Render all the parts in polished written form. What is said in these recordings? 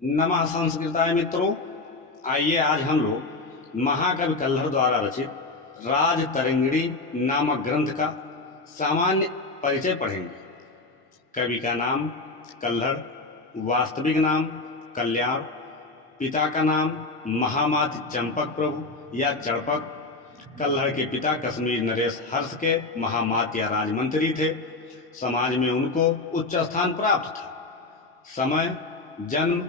नमः संस्कृताय मित्रों। आइए आज हम लोग महाकवि कल्हड़ द्वारा रचित राजतरंगिणी नामक ग्रंथ का सामान्य परिचय पढ़ेंगे। कवि का नाम कल्हड़, वास्तविक नाम कल्याण, पिता का नाम महामाती चंपक प्रभु या चड़पक। कल्हड़ के पिता कश्मीर नरेश हर्ष के महामाती या राजमंत्री थे। समाज में उनको उच्च स्थान प्राप्त था। समय जन्म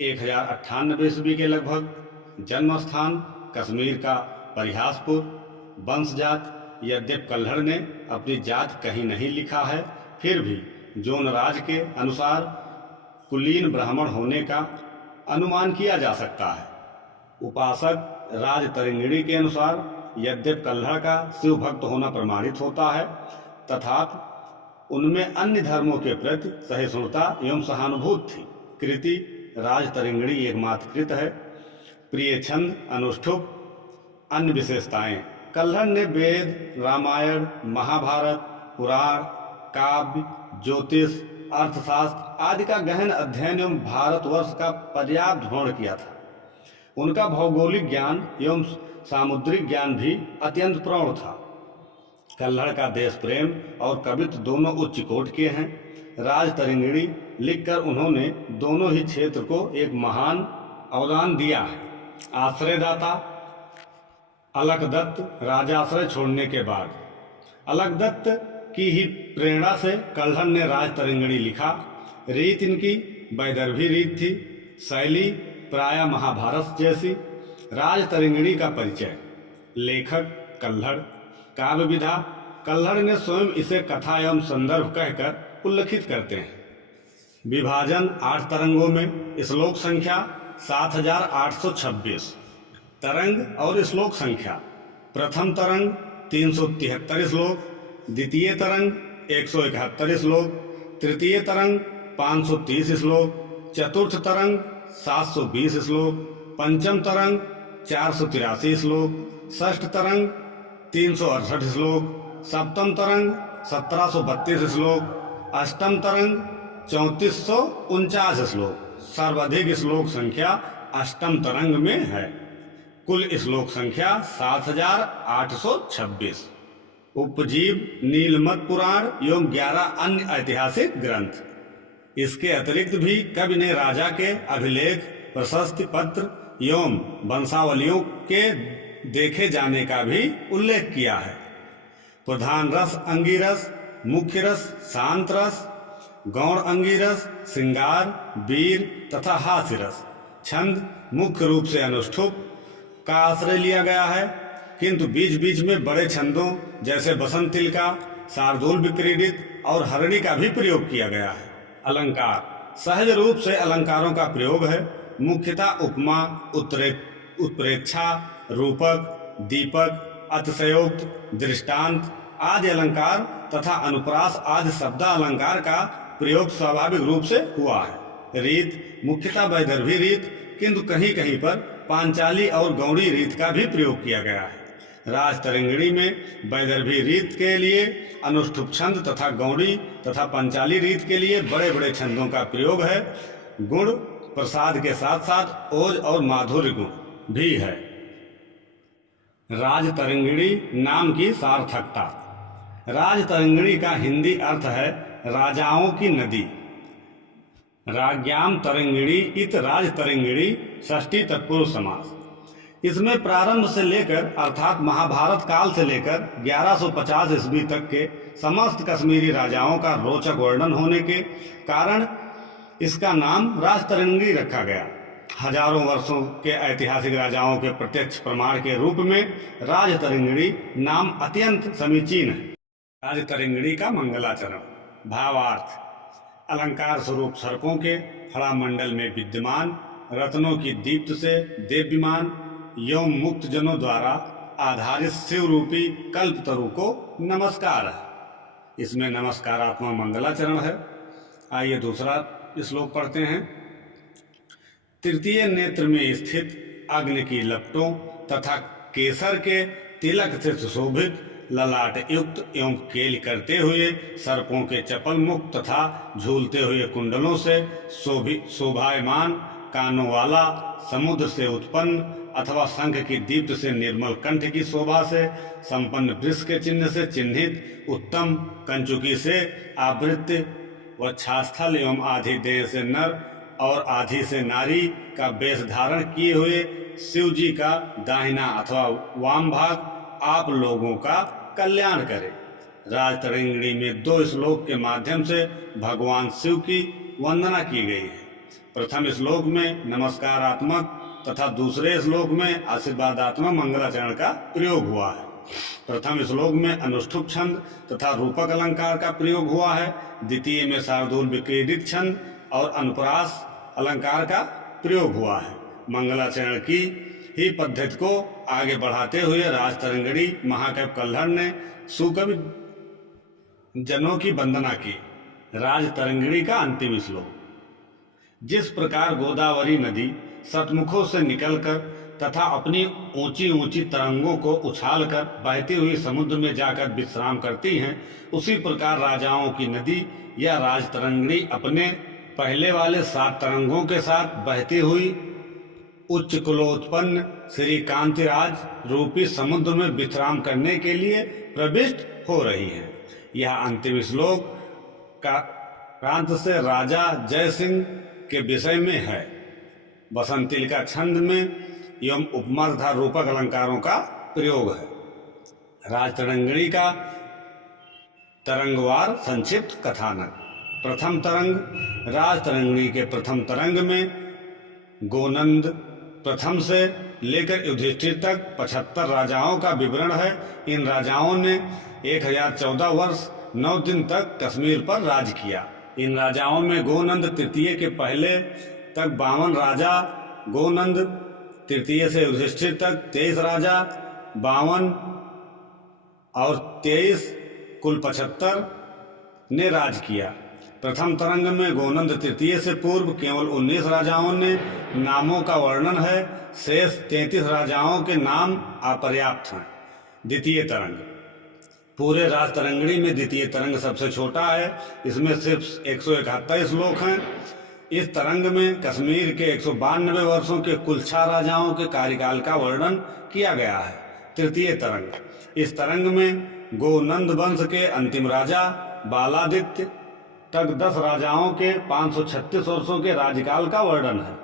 1098 ईस्वी के लगभग। जन्म स्थान कश्मीर का परिहासपुर। वंशजात यद्यप कल्हड़ ने अपनी जात कहीं नहीं लिखा है, फिर भी जोन राज के अनुसार कुलीन ब्राह्मण होने का अनुमान किया जा सकता है। उपासक राजतरंगिणी के अनुसार यद्यप कल्हड़ का शिव भक्त होना प्रमाणित होता है, तथापि उनमें अन्य धर्मों के प्रति सहिष्णुता एवं सहानुभूति थी। कृति राजतरंगिणी एकमात्र कृत है। प्रिय छंद अनुष्ठुप। अन्य विशेषताएं: कल्हड़ ने वेद, रामायण, महाभारत, पुराण, काव्य, ज्योतिष, अर्थशास्त्र आदि का गहन अध्ययन एवं भारतवर्ष का पर्याप्त भ्रमण किया था। उनका भौगोलिक ज्ञान एवं सामुद्रिक ज्ञान भी अत्यंत प्रौढ़ था। कल्हड़ का देश प्रेम और कवित्व दोनों उच्च कोटि के हैं। राजतरंगिणी लिखकर उन्होंने दोनों ही क्षेत्र को एक महान अवदान दिया है। आश्रयदाता अलकदत्त राजाश्रय छोड़ने के बाद अलकदत्त की ही प्रेरणा से कल्हड़ ने राजतरंगिणी लिखा। रीत इनकी वैदर्भी रीत थी, शैली प्राय महाभारत जैसी। राजतरंगिणी का परिचय: लेखक कल्हड़। काव्य विधा: कल्हड़ ने स्वयं इसे कथा एवं संदर्भ कहकर उल्लिखित करते हैं। विभाजन 8 तरंगों में। श्लोक संख्या 7826। तरंग और श्लोक संख्या: प्रथम तरंग 373 श्लोक, द्वितीय तरंग 171 श्लोक, तृतीय तरंग 530 श्लोक, चतुर्थ तरंग 720 श्लोक, पंचम तरंग 483 श्लोक, षष्ठ तरंग 368 श्लोक, सप्तम तरंग 1732 श्लोक, अष्टम तरंग 3449 श्लोक। सर्वाधिक श्लोक संख्या अष्टम तरंग में है। कुल श्लोक संख्या 7826। उपजीव नीलमत पुराण एवं 11 अन्य ऐतिहासिक ग्रंथ। इसके अतिरिक्त भी कवि ने राजा के अभिलेख, प्रशस्ति पत्र एवं वंशावलियों के देखे जाने का भी उल्लेख किया है। प्रधान रस अंगिरस, मुख्य रस शांत रस, गौण अंगिरस, श्रृंगार, वीर तथा हास्य रस। छंद मुख्य रूप से अनुष्ठुप का आश्रय लिया गया है, किंतु बीच बीच में बड़े छंदों जैसे बसंतिल का, शार्दूल विक्रीडित और हरणी का भी प्रयोग किया गया है। अलंकार: सहज रूप से अलंकारों का प्रयोग है। मुख्यतः उपमा, उत्प्रेक्षा, रूपक, दीपक, अतिशयोक्त, दृष्टांत आदि अलंकार तथा अनुप्रास आदि शब्द अलंकार का प्रयोग स्वाभाविक रूप से हुआ है। रीत मुख्यतः वैदर्भी रीत, किंतु कहीं कहीं पर पांचाली और गौड़ी रीत का भी प्रयोग किया गया है। राजतरंगिणी में वैदर्भी रीत के लिए अनुष्ठुप छंद तथा गौड़ी तथा पंचाली रीत के लिए बड़े बड़े छंदों का प्रयोग है। गुण प्रसाद के साथ साथ ओज और माधुर्य गुण भी है। राजतरंगिणी नाम की सार्थकता: राजतरंगिणी का हिंदी अर्थ है राजाओं की नदी। राज्ञाम तरंगिणी इत राजतरंगिणी षष्ठी तत्पुरुष समास। इसमें प्रारंभ से लेकर अर्थात महाभारत काल से लेकर 1150 ईस्वी तक के समस्त कश्मीरी राजाओं का रोचक वर्णन होने के कारण इसका नाम राजतरंगिणी रखा गया। हजारों वर्षों के ऐतिहासिक राजाओं के प्रत्यक्ष प्रमाण के रूप में राजतरंगिणी नाम अत्यंत समीचीन है। राजतरंगिणी का मंगलाचरण: भावार्थ: अलंकार स्वरूप सर्पों के फड़ा मंडल में विद्यमान रत्नों की दीप्त से देव्यमान एवं मुक्त जनों द्वारा आधारित शिव रूपी कल्प तरु को नमस्कार है। इसमें नमस्कारात्मक मंगलाचरण है। आइए दूसरा श्लोक पढ़ते हैं। तृतीय नेत्र में स्थित अग्नि की लपटों तथा केसर के तिलक से सुशोभित ललाट युक्त एवं केल करते हुए, सर्पों के चपल मुख तथा झूलते हुए कुंडलों से शोभायमान, कानों वाला, समुद्र से उत्पन्न अथवा शंख की दीप्त से निर्मल कंठ की शोभा से संपन्न वृष के चिन्ह से चिन्हित, उत्तम कंचुकी से आवृत, वक्षस्थल एवं आधी देह से नर और आधी से नारी का वेश धारण किए हुए शिव जी का दाहिना अथवा वाम भाग आप लोगों का कल्याण करे। राजतरंगिणी में 2 श्लोक के माध्यम से भगवान शिव की वंदना की गई है। प्रथम श्लोक में नमस्कारात्मक तथा दूसरे श्लोक में आशीर्वादात्मक मंगलाचरण का प्रयोग हुआ है। प्रथम श्लोक में अनुष्ठुप छंद तथा रूपक अलंकार का प्रयोग हुआ है। द्वितीय में शार्दूल विक्रीडित छंद और अनुप्रास अलंकार का प्रयोग हुआ है। मंगलाचरण की ही पद्धति को आगे बढ़ाते हुए राजतरंगिणी महाकवि कल्हड़ ने सुकवि जनों की वंदना की। राजतरंगिणी का अंतिम श्लोक। जिस प्रकार गोदावरी नदी सतमुखों से निकलकर तथा अपनी ऊंची ऊंची तरंगों को उछालकर बहती हुई समुद्र में जाकर विश्राम करती हैं, उसी प्रकार राजाओं की नदी या राजतरंगिणी अपने पहले वाले 7 तरंगों के साथ बहती हुई उच्च कुलोत्पन्न श्री कांतिराज रूपी समुद्र में विश्राम करने के लिए प्रविष्ट हो रही है। यह अंतिम श्लोक का प्रांत से राजा जय सिंह के विषय में है। बसंतिल का छंद में एवं उपमा तथा रूपक अलंकारों का प्रयोग है। राजतरंगिणी का तरंगवार संक्षिप्त कथानक। प्रथम तरंग। राजतरंगिणी के प्रथम तरंग में गोनंद प्रथम से लेकर युधिष्ठिर तक 75 राजाओं का विवरण है। इन राजाओं ने 1014 वर्ष 9 दिन तक कश्मीर पर राज किया। इन राजाओं में गोनंद तृतीय के पहले तक 52 राजा, गोनंद तृतीय से युधिष्ठिर तक 23 राजा, 52 और 23 कुल 75 ने राज किया। प्रथम तरंग में गोनंद तृतीय से पूर्व केवल 19 राजाओं ने नामों का वर्णन है। शेष 33 राजाओं के नाम अपर्याप्त हैं। द्वितीय तरंग। पूरे राजतरंगिणी में द्वितीय तरंग सबसे छोटा है। इसमें सिर्फ 171 श्लोक हैं। इस तरंग में कश्मीर के 192 वर्षों के कुल 6 राजाओं के कार्यकाल का वर्णन किया गया है। तृतीय तरंग। इस तरंग में गोनंद वंश के अंतिम राजा बालादित्य तक 10 राजाओं के 536 वर्षों के राज्यकाल का वर्णन है।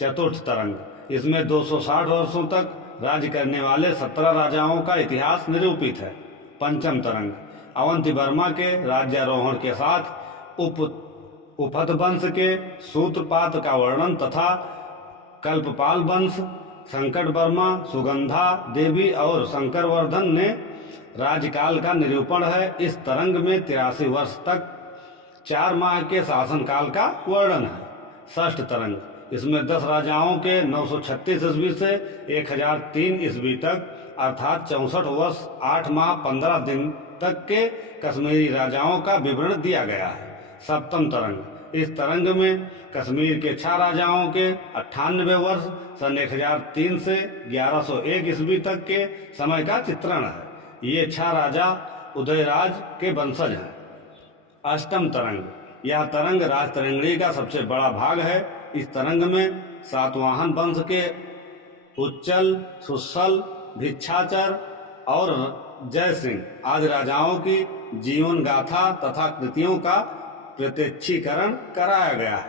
चतुर्थ तरंग। इसमें 260 वर्षों तक राज्य करने वाले 17 राजाओं का इतिहास निरूपित है। पंचम तरंग। अवंती वर्मा के राज्यारोहण के साथ उपथ वंश के सूत्रपात का वर्णन तथा कल्पपाल वंश, संकट वर्मा, सुगंधा देवी और शंकरवर्धन ने राज्यकाल का निरूपण है। इस तरंग में 83 वर्ष तक 4 माह के शासनकाल का वर्णन है। षष्ठ तरंग। इसमें 10 राजाओं के 936 ईस्वी से 1003 ईस्वी तक अर्थात 64 वर्ष 8 माह 15 दिन तक के कश्मीरी राजाओं का विवरण दिया गया है। सप्तम तरंग। इस तरंग में कश्मीर के 6 राजाओं के 98 वर्ष सन 1003 से 1101 ईस्वी तक के समय का चित्रण है। ये 6 राजा उदयराज के वंशज हैं। अष्टम तरंग। यह तरंग राजतरंगिणी का सबसे बड़ा भाग है। इस तरंग में सातवाहन वंश के उच्चल, सुसल, भिक्षाचर और जय सिंह आदि राजाओं की जीवन गाथा तथा कृतियों का प्रत्यक्षीकरण कराया गया है।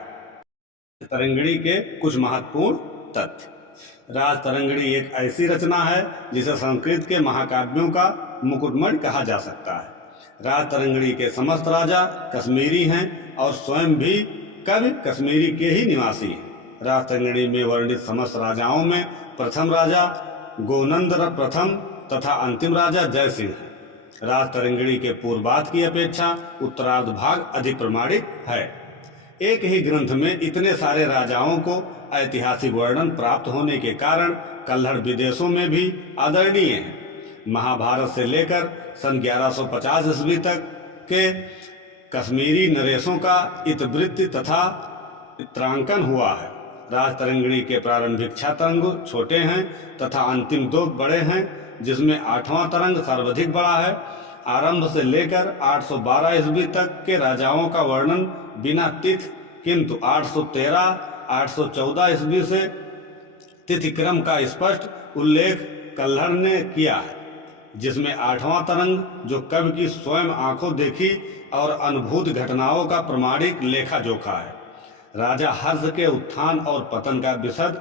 तरंगिणी के कुछ महत्वपूर्ण तथ्य। राजतरंगिणी एक ऐसी रचना है जिसे संस्कृत के महाकाव्यों का मुकुटमणि कहा जा सकता है। राजतरंगिणी के समस्त राजा कश्मीरी हैं और स्वयं भी कवि कश्मीरी के ही निवासी हैं। राजतरंगिणी में वर्णित समस्त राजाओं में प्रथम राजा गोनंद प्रथम तथा अंतिम राजा जय सिंह है। राजतरंगिणी के पूर्वार्ध की अपेक्षा उत्तरार्ध भाग अधिक प्रमाणित है। एक ही ग्रंथ में इतने सारे राजाओं को ऐतिहासिक वर्णन प्राप्त होने के कारण कल्हड़ विदेशों में भी आदरणीय है। महाभारत से लेकर सन 1150 ईस्वी तक के कश्मीरी नरेशों का इतिवृत्ति तथा चित्रांकन हुआ है। राजतरंगिणी के प्रारंभिक 6 तरंग छोटे हैं तथा अंतिम 2 बड़े हैं। जिसमें 8वां तरंग सर्वाधिक बड़ा है। आरंभ से लेकर 812 ईस्वी तक के राजाओं का वर्णन बिना तिथि, किंतु 813 814 ईस्वी से तिथि क्रम का स्पष्ट उल्लेख कल्हड़ ने किया है, जिसमें 8वां तरंग, जो कवि की स्वयं आंखों देखी और अनुभूत घटनाओं का प्रमाणिक लेखा जोखा है। राजा हर्ष के उत्थान और पतन का विशद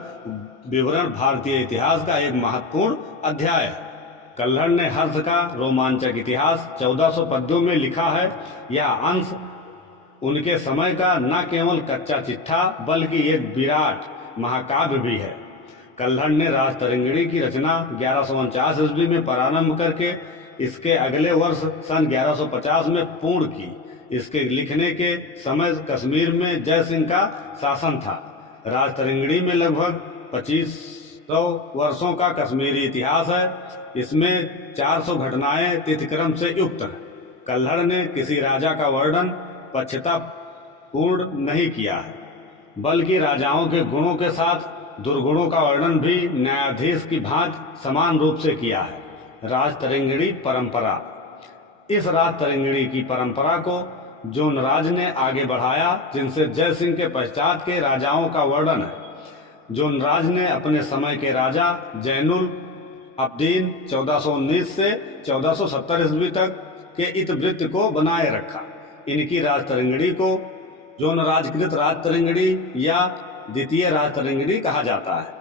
विवरण भारतीय इतिहास का एक महत्वपूर्ण अध्याय है। कल्हड़ ने हर्ष का रोमांचक इतिहास 1400 पद्यों में लिखा है। यह अंश उनके समय का न केवल कच्चा चिट्ठा बल्कि एक विराट महाकाव्य भी है। कल्हड़ ने राजतरंगिणी की रचना 1149 ईस्वी में प्रारंभ करके इसके अगले वर्ष सन 1150 में पूर्ण की। इसके लिखने के समय कश्मीर में जय सिंह का शासन था। राजतरंगिणी में लगभग 2500 वर्षों का कश्मीरी इतिहास है। इसमें 400 घटनाएं तिथिक्रम से युक्त हैं। कल्हड़ ने किसी राजा का वर्णन पक्षतापूर्ण नहीं किया है, बल्कि राजाओं के गुणों के साथ दुर्गुणों का वर्णन भी न्यायाधीश की भांति समान रूप से किया है। राजतरंगिणी परंपरा। इस राजतरंगिणी की परंपरा को जोनराज ने आगे बढ़ाया, जिनसे जय सिंह के पश्चात के राजाओं का वर्णन है। जोनराज ने अपने समय के राजा जैनुल अब्दीन 1419 से 1470 ईस्वी तक के इतिवृत्त को बनाए रखा। इनकी राजतरंगिणी को जोनराजकृत राजतरंगिणी या द्वितीय राजतरंगिणी कहा जाता है।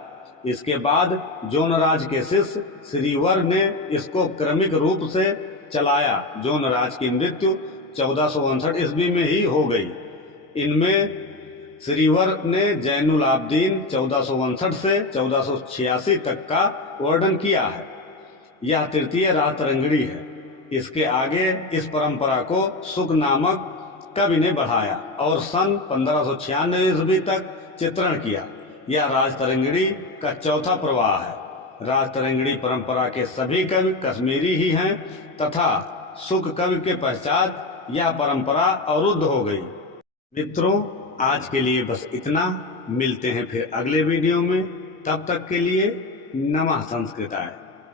इसके बाद जोनराज के शिष्य श्रीवर ने इसको क्रमिक रूप से चलाया। जोनराज की मृत्यु 1459 ईस्वी में ही हो गई। इनमें श्रीवर ने जैनुल आब्दीन 1459 से 1486 तक का वर्णन किया है। यह तृतीय राजतरंगिणी है। इसके आगे इस परंपरा को शुक नामक कवि ने बढ़ाया और सन 1596 ईस्वी तक चित्रण किया। यह राजतरंगिणी का चौथा प्रवाह है। राजतरंगिणी परंपरा के सभी कवि कश्मीरी ही हैं तथा शुक कवि के पश्चात यह परंपरा अवरुद्ध हो गई। मित्रों, आज के लिए बस इतना। मिलते हैं फिर अगले वीडियो में। तब तक के लिए नमः संस्कृताय।